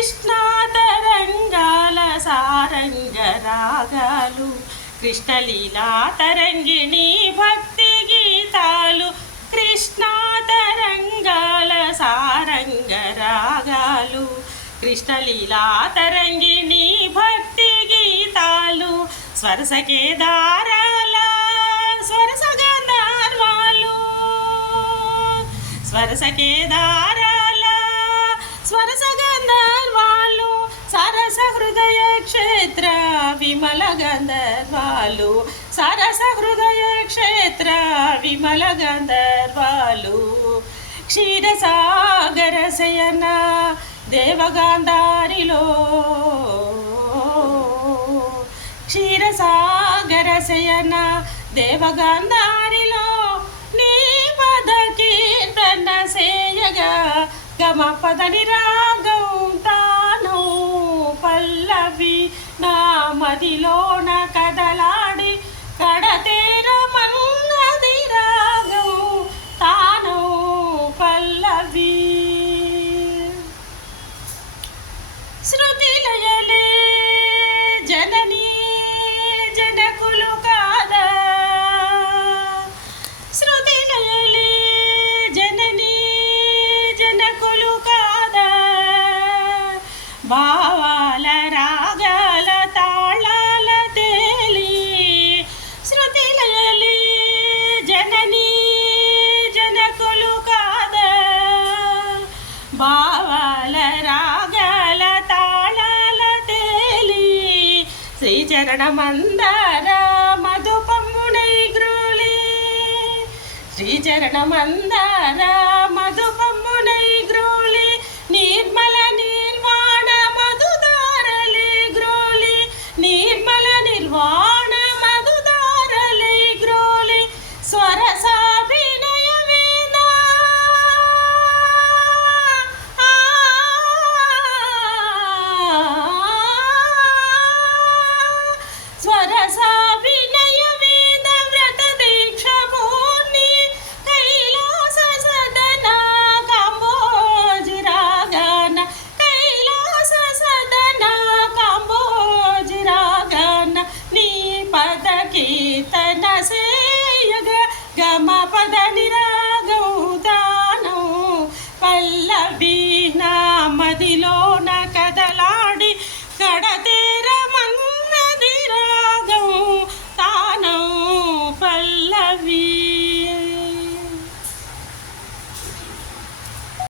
కృష్ణ తరంగాల సారంగ రాగాలు కృష్ణలీలా తరంగిణి భక్తి గీతాలు కృష్ణ తరంగాల సారంగ రాగాలు కృష్ణలీలా తరంగిణి భక్తి గీతాలు స్వరసకే దారాల స్వరసగంధర్వాలు స్వరసకే దారాల స్వరసగంధర్వాలు సరస హృదయ క్షేత్ర విమల గంధర్వాలు సరస హృదయ క్షేత్ర విమల గంధర్వాలు క్షీరసాగర శయన దేవగాంధారిలో క్షీరసాగర శయన దేవగాంధారిలో నీ పద కీర్తన సేయగా గమ పదని రాగం తాను పల్లవి నా మదిలోన కదలాడి కడతేరమన్నది రాగం తాను పల్లవి శృతిలయలే జననీ జనకులు కాదా శృతిలయలే జననీ జనకులు కాదా భావాల రాగాల తాళాల తేలి శృతిలయలే జననీ జనకులు కాదా భావాల రాగాల తాళాల తేలి శ్రీచరణ మందార మధుపమ్మునై గ్రోలి శ్రీచరణ మందార మధుపమ్మునై గ్రోలి నిర్మల నిర్వాణ మధుదారలే గ్రోలి నిర్మల నిర్వాణ మధుదారలే గ్రోలి స్వరసాభినయ వేద స్వరసాభినయ వేద వ్రత దీక్ష పూర్ణి కైలాస సదన కాంబోజి రాగన కైలాస సదన కాంబోజి రాగన నీ పద కీర్తన సేయగ గమ పద నిరా